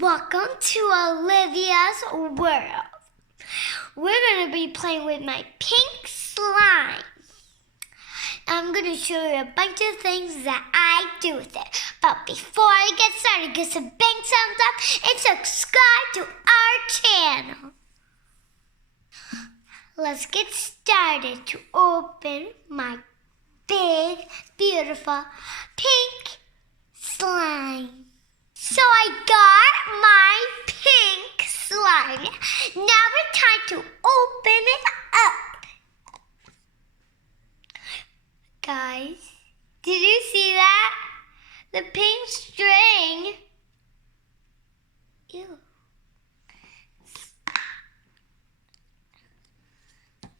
Welcome to Olivia'S world. We're going to be playing with my pink slime. I'm going to show you a bunch of things that I do with it. But before I get started, give some big thumbs up and subscribe to our channel. Let's get started to open my big, beautiful pink slime. So I got my pink slime. Now it's time to open it up. Guys, did you see that? The pink string. Ew.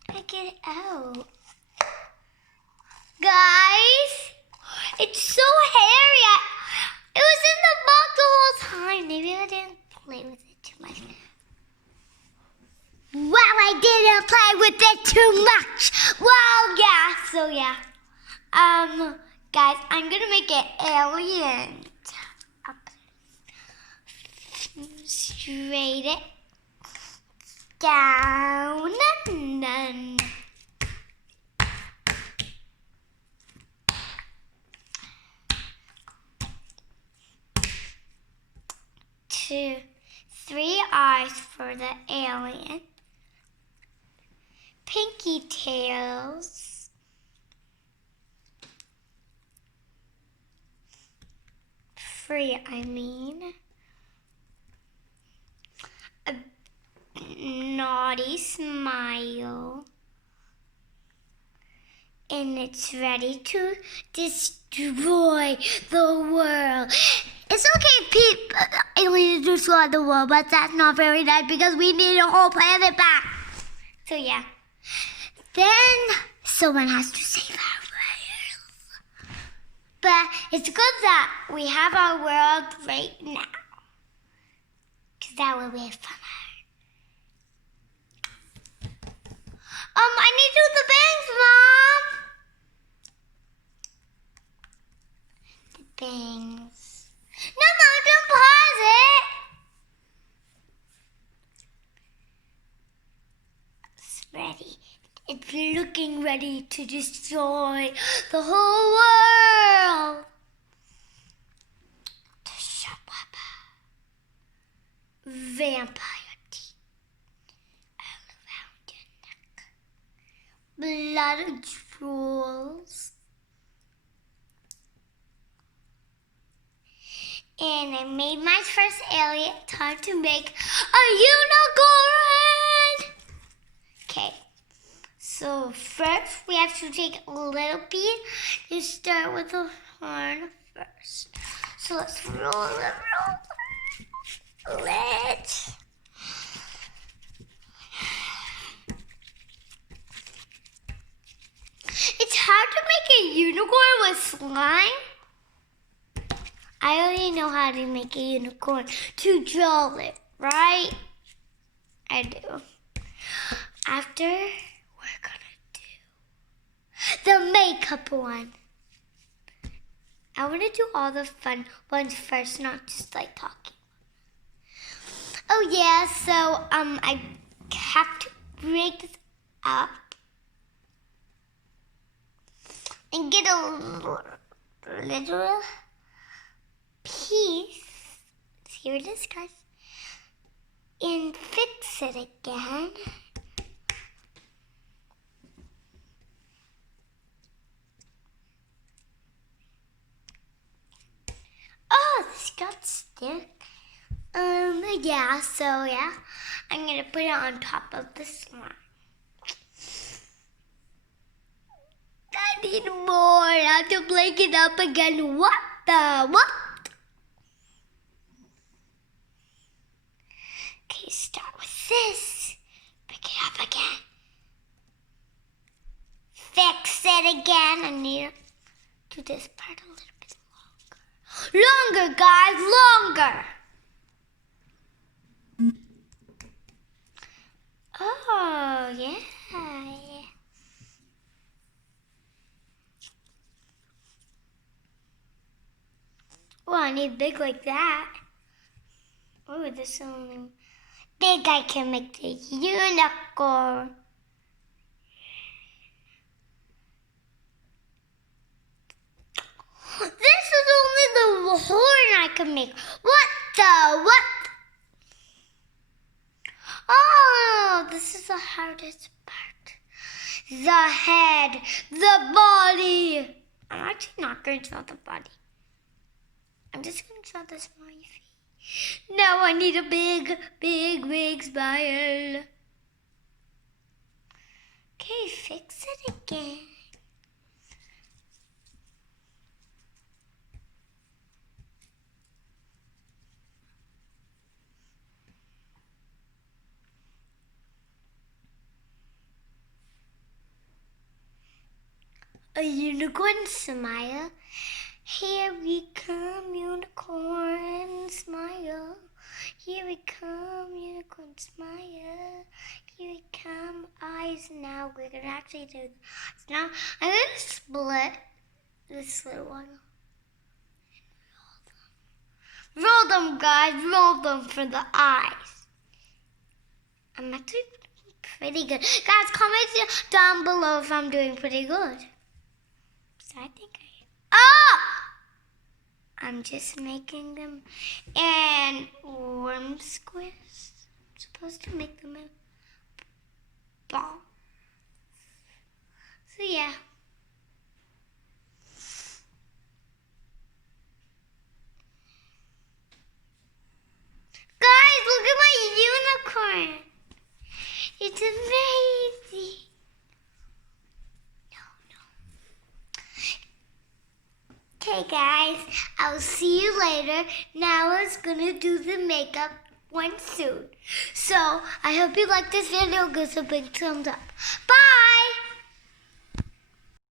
I get it out. Guys, it's so hairy. It was in the box the whole time. Maybe I didn't play with it too much. Well, I didn't play with it too much. Well, yeah. So yeah. Guys, I'm gonna make an alien. Up. Straight it down and then. 2, 3 eyes for the alien. Pinky tails. Free, I mean. A naughty smile. And it's ready to destroy the world. It's okay, aliens destroy the world, but that's not very nice because we need a whole planet back. So yeah. Then someone has to save our world. But it's good that we have our world right now. Because that will be fun. I need to do the bangs, Mom. The bangs. No, Mom, don't pause it. It's ready. It's looking ready to destroy the whole world. The sharp vampire teeth all around your neck. Blood jewels. And I made my first alien. Time to make a unicorn. Okay. So first we have to take a little piece. You start with the horn first. So let's roll it. It's hard to make a unicorn with slime. I already know how to make a unicorn to draw it, right? I do. After, we're gonna do the makeup one. I want to do all the fun ones first, not just like talking. Oh yeah, so I have to break this up and get a little piece. Here it is, guys. And fix it again. Oh, this got stick. Yeah, so yeah. I'm gonna put it on top of the slime. I need more. I have to break it up again. What? Okay, start with this. Pick it up again. Fix it again. I need to do this part a little bit longer. Longer, guys, longer. Oh, yeah. Well, I need big like that. Oh, this only big. I can make the unicorn. This is only the horn I can make. What? Oh, this is the hardest part. The head, the body. I'm actually not going to draw the body. I'm just going to draw the smiley face. Now I need a big smile. Okay, fix it again. A unicorn smile. Here we come, unicorn smile. Here we come, unicorn smile. Here we come, eyes. Now we're gonna actually do this. Now I'm gonna split this little one. Roll them, guys. Roll them for the eyes. I'm actually pretty good. Guys, comment down below if I'm doing pretty good. I think I'm just making them and worm squish. I'm supposed to make them a ball. So yeah. Guys, look at my unicorn. It's amazing. Okay guys, I'll see you later. Now I was gonna do the makeup one soon. So I hope you like this video. Give us a big thumbs up. Bye!